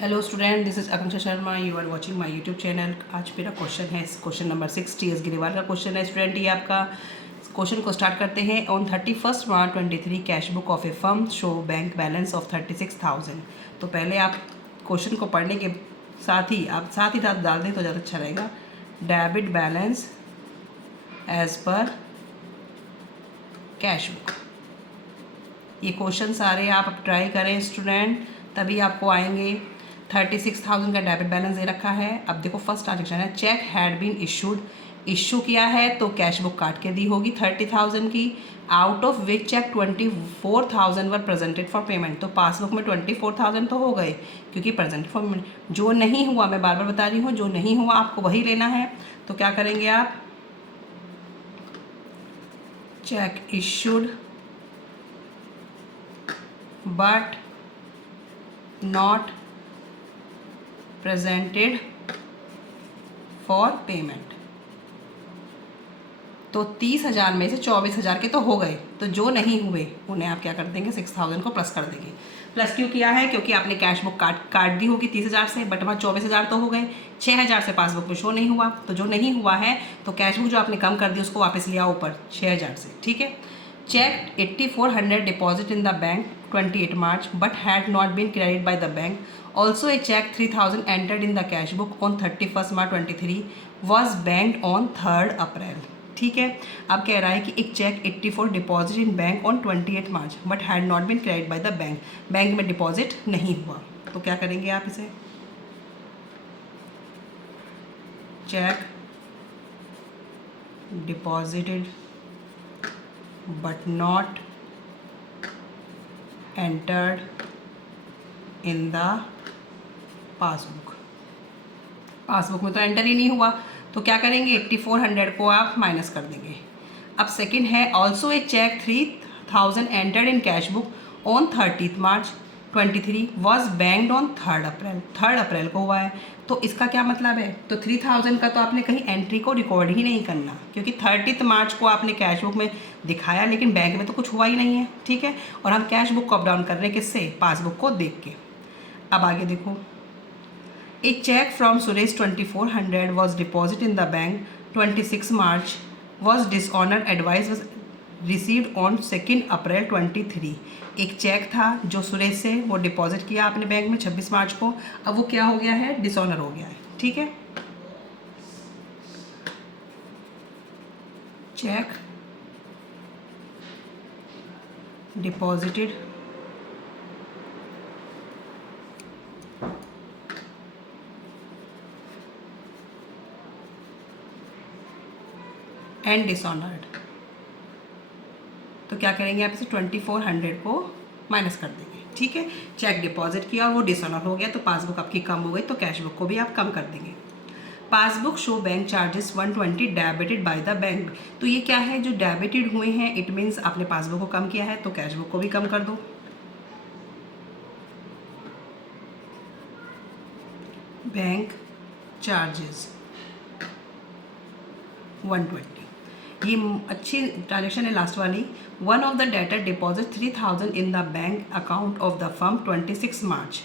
Hello student, this is Akanksha Sharma. You are watching my YouTube channel. आज मेरा question है question number 60 S Giriwal का question है स्टूडेंट। ये आपका क्वेश्चन को स्टार्ट करते हैं। On 31 March 23 cash book of A firm show bank balance of 36,000। तो पहले आप क्वेश्चन को पढ़ने के साथ ही डाल दें तो ज़्यादा अच्छा रहेगा। Debit balance as per cash book. ये क्वेश्चन सारे आप ट्राई करें स्टूडेंट, तभी आपको आएंगे। 36,000 का डेबिट बैलेंस दे रखा है। अब देखो फर्स्ट ट्रांजेक्शन है, चेक हैड बीन इशू किया है तो कैश बुक काट के दी होगी 30,000 की, out of which cheque 24,000 were presented for payment. तो पासबुक में 24,000 तो हो गए क्योंकि प्रेजेंटेड फॉर पेमेंट। जो नहीं हुआ, मैं बार बार बता रही हूँ, जो नहीं हुआ आपको वही लेना है। तो क्या करेंगे आप, check issued but not presented for payment. तो 30,000 में से 24,000 के तो हो गए, तो जो नहीं हुए उन्हें आप क्या कर देंगे, 6,000 को प्लस कर देंगे। प्लस क्यों किया है, क्योंकि आपने कैश बुक काट दी होगी 30,000 से, बट वहाँ 24,000 तो हो गए। 6,000 से पासबुक में शो नहीं हुआ, तो जो नहीं हुआ है तो कैश बुक जो आपने कम कर दी उसको वापस लिया ऊपर 6,000 से। ठीक है। Cheque 8400 deposit in the bank 28 March but had not been credited by the bank. Also a check 3,000 entered in the cash book on 31st March 23 was banked on 3rd April. ठीक है। अब कह रहा है कि एक cheque 84 deposit in bank on 28 March but had not been credit by the bank. Bank में deposit नहीं हुआ, तो क्या करेंगे आप इसे, cheque deposited but not entered in the passbook. Passbook में तो एंटर ही नहीं हुआ, तो क्या करेंगे, 8400 को आप माइनस कर देंगे। अब सेकंड है, also a cheque 3,000 entered in cash book on 30 March 23 was banked on 3rd April। 3rd April को हुआ है, तो इसका क्या मतलब है, तो 3,000 का तो आपने कहीं एंट्री को रिकॉर्ड ही नहीं करना, क्योंकि 30 March को आपने कैश बुक में दिखाया लेकिन बैंक में तो कुछ हुआ ही नहीं है। ठीक है। और हम कैश बुक को अप डाउन कर रहे हैं किससे, पासबुक को देख के। अब आगे देखो, a cheque from Suresh 2400 was deposit in the bank 26 March was dishonour advice was received on 2 April 23। एक चेक था जो सुरेश से वो डिपॉजिट किया आपने बैंक में 26 March को, अब वो क्या हो गया है, डिसऑनर हो गया है। ठीक है। Check deposited and dishonoured. तो क्या करेंगे आप इसे 2400 को माइनस कर देंगे। ठीक है। चेक डिपॉजिट किया और वो डिसऑनर हो गया, तो पासबुक आपकी कम हो गई, तो कैश बुक को भी आप कम कर देंगे। Passbook show bank charges 120 debited bye the bank. तो ये क्या है, जो डेबिटेड हुए हैं, इट मीन्स आपने पासबुक को कम किया है, तो कैश बुक को भी कम कर दो। बैंक चार्जेस 120, ये अच्छी ट्रांजेक्शन है लास्ट वाली। One of the debtor deposit 3,000 in the bank account of the firm 26 March।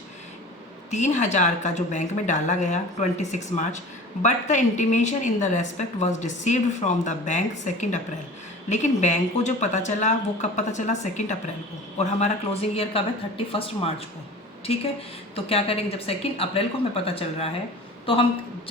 3,000 का जो बैंक में डाला गया 26 March, but the intimation in the respect was received from the bank 2 April। लेकिन बैंक को जो पता चला वो कब पता चला, 2 April को, और हमारा क्लोजिंग ईयर कब है, 31 March को। ठीक है। तो क्या करेंगे, जब 2 April को हमें पता चल रहा है तो हम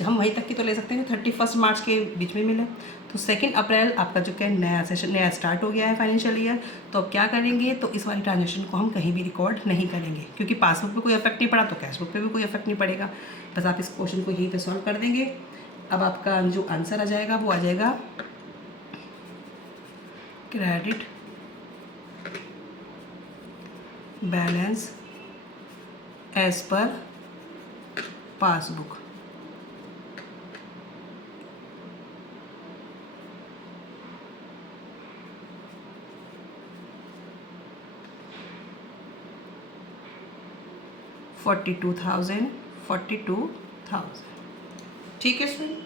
वहीं तक की तो ले सकते हैं, 31 March के बीच में मिले। तो 2 April आपका जो क्या नया सेशन नया स्टार्ट हो गया है फाइनेंशियल ईयर। तो अब क्या करेंगे, तो इस वाली ट्रांजेक्शन को हम कहीं भी रिकॉर्ड नहीं करेंगे, क्योंकि पासबुक पे कोई इफेक्ट नहीं पड़ा तो कैश बुक पे भी कोई इफेक्ट नहीं पड़ेगा। बस आप इस क्वेश्चन को यहीं पे सॉल्व कर देंगे। अब आपका जो आंसर आ जाएगा वो आ जाएगा credit balance as per passbook. $42,000। ठीक है स्टूडेंट।